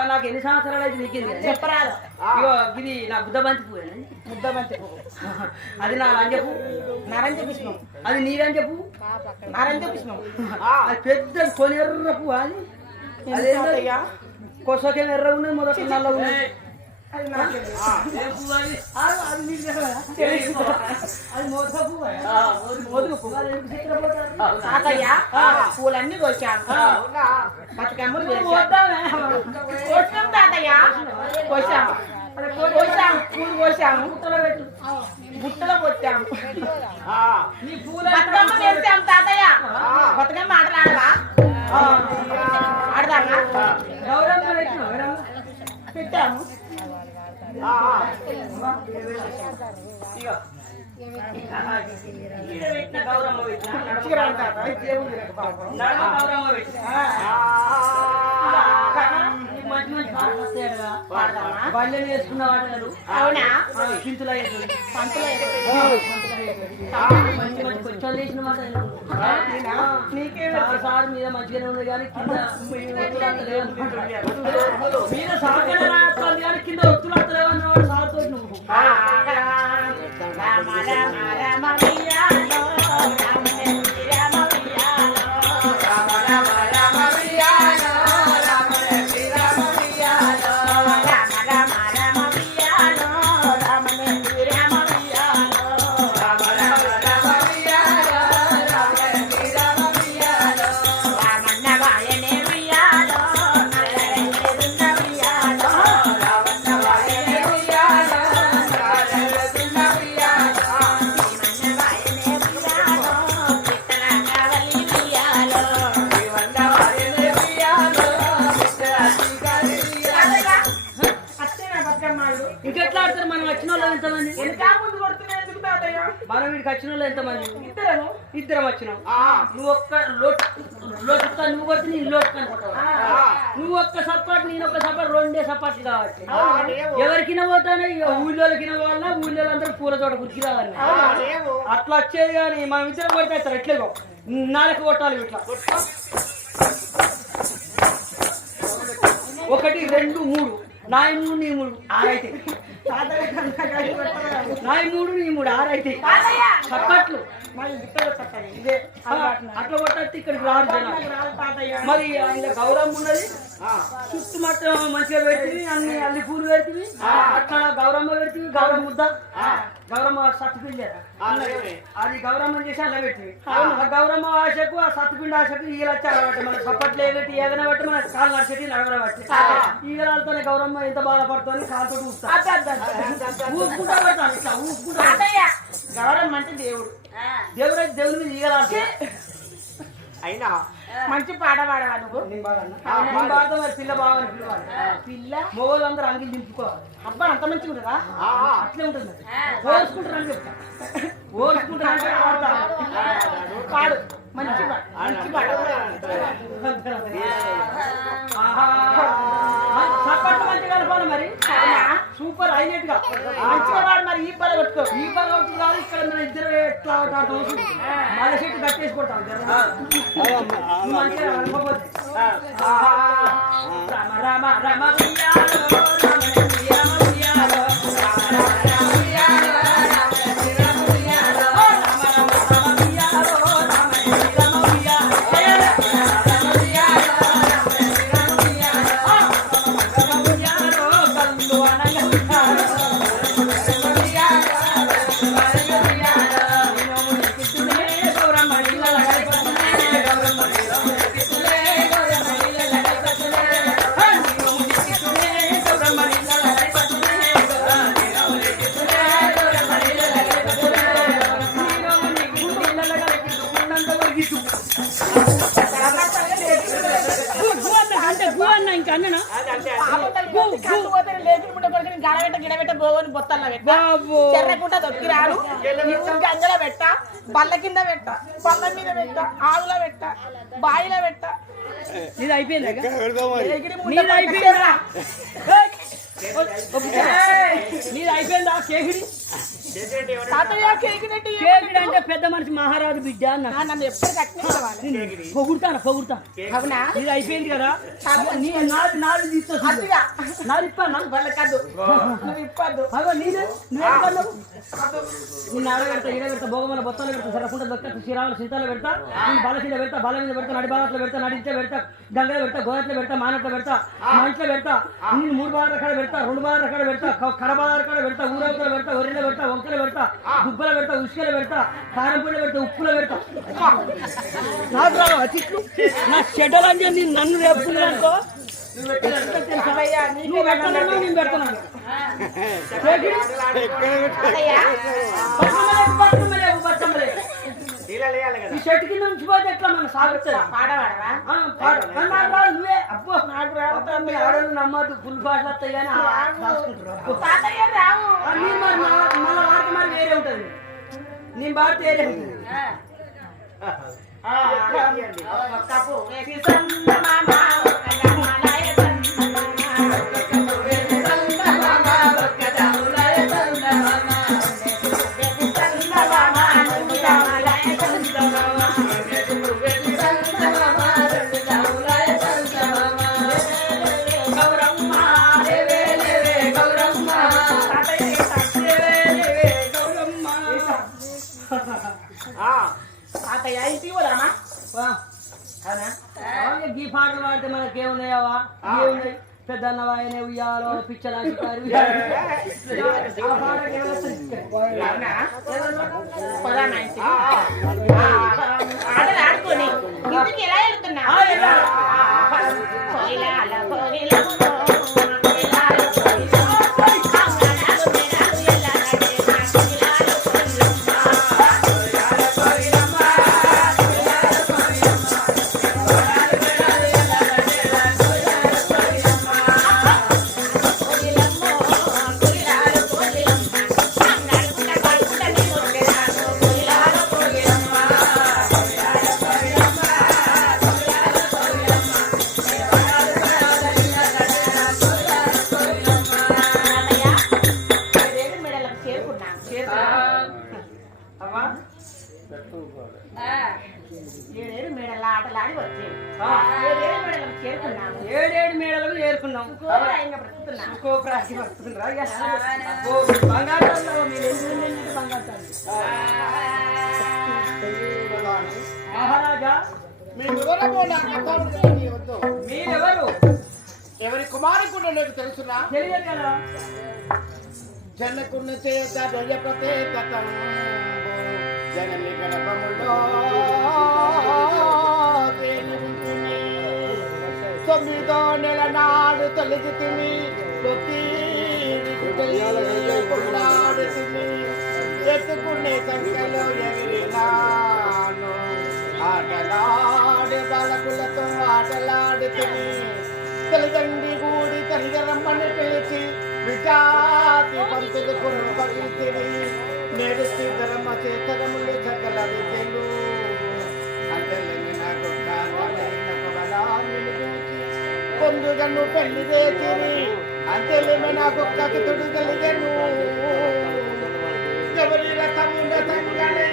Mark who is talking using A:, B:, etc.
A: నాకు
B: నాకు ఎన్ని సంవత్సరాలు అయితే నీకింది
A: చెప్పరాదు.
B: ఇగో ఇది నా బుద్ధబంతి పువ్వు
A: ముద్దమంతి పువ్వు.
B: అది నా లంజ పువ్వు
A: నరంజ పుష్పం
B: అది నీ లంజ పువ్వు
A: నరంజ పుష్పం
B: అది పెద్ద కొనెర్ర పువ్వు అది?
A: తాతయ్య?
B: కొసకేం ఎర్ర ఉన్నది? మొదటి నల్ల ఉన్నది.
A: తాతయ్య పూలన్నీ కోసాను బతుకమ్మలు చేశాను.
B: పోతామే.
A: కోసాం తాతయ్య కోసాం కోసాం పూలు కోసాము
B: పుట్టలో పెట్టు.
A: బుట్టలో కొట్టాము
B: నీ పూల
A: బతుకమ్మ చేసాం తాతయ్య బతుకమ్మ ఆటలాడవా ఆడదామా
B: గౌరమ్మ పెట్టు, గౌరమ్మ.
A: పెట్టాము
B: బల్లెలు వేసుకున్న
A: అవునా
B: మంచి మంచి కొంచెం వేసిన మాట సార్ మీద మంచిగానే ఉంది కానీ కింద ఒత్తులు మీద రాస్తుంది కానీ కింద ఒత్తులు సార్ తోటి నువ్వు ఎంతమంది? మనం వీడికి వచ్చిన వాళ్ళు ఎంతమంది?
A: ఇద్దరము?
B: ఇద్దరం వచ్చినాం. నువ్వు ఒక్క లోట్ నువ్వు కొట్టి నేను లోటు కనుకుంటావు నువ్వు ఒక్క సపాటు నేను ఒక్క సపాటు రెండే సపాట్లు కావాలి ఎవరికిన పోతానే ఊళ్ళోకిన వాళ్ళ ఊళ్ళో అందరూ పూల తోట గురికి రావాలి. అట్లా వచ్చేది కానీ మనం ఇద్దరం కొడితే ఎట్లేగో నాలుగు కొట్టాలి ఇట్లా. ఒకటి రెండు మూడు. నాయి మూడు నీ మూడు ఆరైతే. నాయి మూడు నీ మూడు ఆరైతే ఆ, అట్లా కొట్టేస్తే ఇక్కడికి రారు. మరి ఆయన గౌరవం ఉన్నది. చుట్టూ మొత్తం మంచిగా పెడుతుంది అన్ని అల్లి పూలు పెడుతుంది అట్లా గౌరమ్మ పెడుతుంది గౌరమ్మ ముద్ద. గౌరమ్మ సత్తుపిండి అది గౌరమ్మ చేసి అలా పెట్టింది ఆ గౌరమ్మ ఆశకు ఆ సత్తుపిండి ఆశకు ఈగలు వచ్చి అలవాటు. మన సప్పట్లు ఏగట్టి ఏదైనా బట్టి మన కాలు నడిచేటి నడవబట్టి ఈగలతోనే గౌరమ్మ ఎంత బాధపడుతుంది కాలుతో. ఊసుకుంటా పెడతాను ఇట్లా
A: తాతయ్య గౌరవం అంటే దేవుడు.
B: దేవుడు దేవుడి మీద ఈగలాడుతుంది.
C: అయినా
A: మంచి పాట పాడవా నువ్వు?
B: పిల్ల బాగా
A: పిల్ల?
B: మొగోళ్ళందరూ అంగిలు దింపుకోవాలి.
A: అబ్బా అంత మంచిగా ఉంటుందా?
B: అట్లే ఉంటుంది ఓర్చుకుంటారని చెప్తా. ఓర్చుకుంటారంటే పాడతారు
A: పాడు. మంచి పాడు. మంచి పాడు.
B: ఆహా. చప్పట్లు మంచిగా కలపాలి మరి. సూపర్ హైలైట్గా.
A: మంచిగా పాడు మరి ఈ పద కొట్టుకో.
B: ఈ పగొట్టు కాదు ఇక్కడ మన ఇద్దరు ఎట్లా మళ్ళీ చెట్టు కట్టేసి కొట్టాం నువ్వు మంచిగా కలపకపోతే ఆహా. రామ రామ రామ
A: గడబెట్ట గిడబెట్ట పోవని బొత్తల్లో పెట్ట.
B: బాబు.
A: చెర్రకుంట దొక్కి రాను గంగల పెట్ట బల్ల కింద పెట్ట బల్ల మీద పెట్ట ఆవుల పెట్ట బాయిల పెట్ట.
B: ఇది అయిపోయిందా అయిపోయిందా?
A: చెర్ర.
B: అంటే పెద్ద మనిషి మహారాజు బిడ్డ పొగుడుతాను పొగుడుతాను. ఇది అయిపోయింది కదా. నీ నాది. నాది తీసుకొచ్చి
A: నువ్వు
B: ఎక్కన్నావు నిన్ను ఆడ పెడతా ఈడ పెడతా భోగమల బొత్తాలు పెడతా సరకుంట దొక్క శ్రీరాముల సీతాలు పెడతా నేను బాలసీల పెడతా బాల మీద పెడతా నడి బాలట్లో పెడతా నడించే పెడతా గంగలో పెడతా గోదట్లో పెడతా మానట్లో పెడతా మా ఇంట్లో పెడతా నేను మూడు బాల రకాలు పెడతా రెండు బాల రకాలు పెడతా కడబాల రకాలు పెడతా ఊరవతలు పెడతా ఒరిలో పెడతా వంకలు పెడతా గుబ్బలు పెడతా ఉసుకలు పెడతా కారం పొడి పెడతా ఉప్పులో పెడతా. నాకు రావు నా అని చెప్పి నన్ను రేపుకున్నానుకో నువ్వు పెట్టాలన్నా నేను పెడతాను
C: లేయాలి కదా
B: ఈ చెట్టు కింద ఉంచిపోతే ఎట్లా మనం సాగుతుంది నువ్వే. అబ్బో. నాకు ఆడవాళ్ళు నమ్మద్దు ఫుల్ పాటలు వస్తాయి కానీ ఉంటుంది నేను పాడితే వేరే ఉంటుంది
A: కప్పు
B: గీ పాటలు పాడితే మనకి ఏమున్నాయవా ఏమున్నాయి పెద్ద అన్నవాయనే ఉయ్యాలో పిచ్చలా షికారు ఆ పాటకి ఏమొస్తుంది?
A: అవునా పోదామా ఇంటికి? ఆ, ఆటలు ఆడుకొని ఎలా వెళ్తున్నా ఏడేడు మెడల ఆటలాడి వచ్చేది
B: ఆ.
A: ఏడేడు మెడలకు చేరుకున్నాము.
B: ఏడేడు మేడలకు చేరుకున్నాం. బంగారు? మహారాజా. మీరెవరు
D: ఎవరి కుమారుడు నీకు తెలుసునా?
B: తెలియదు కదా.
D: జనకున్న చేత దొయ్యపతే కథం జనని గణపములో తొమ్మిదో నెల నాడు తిని ఎత్తుకునే సంఖ్యలో ఎగిరినాను. ఆటలాడే బాలకులతో ఆటలాడుతుంది తల్లిదండ్రి కూడి తల్లిగరమ్మని పిలిచి విజాతి పంతులు కొను పగిలితిరి నేడు శ్రీధరమ్మ పొందుగను పెళ్ళి చేసిరి. అంతేలేమి నాకు కథ తొడి కలిగను ఎవరి రథముండ సంగలై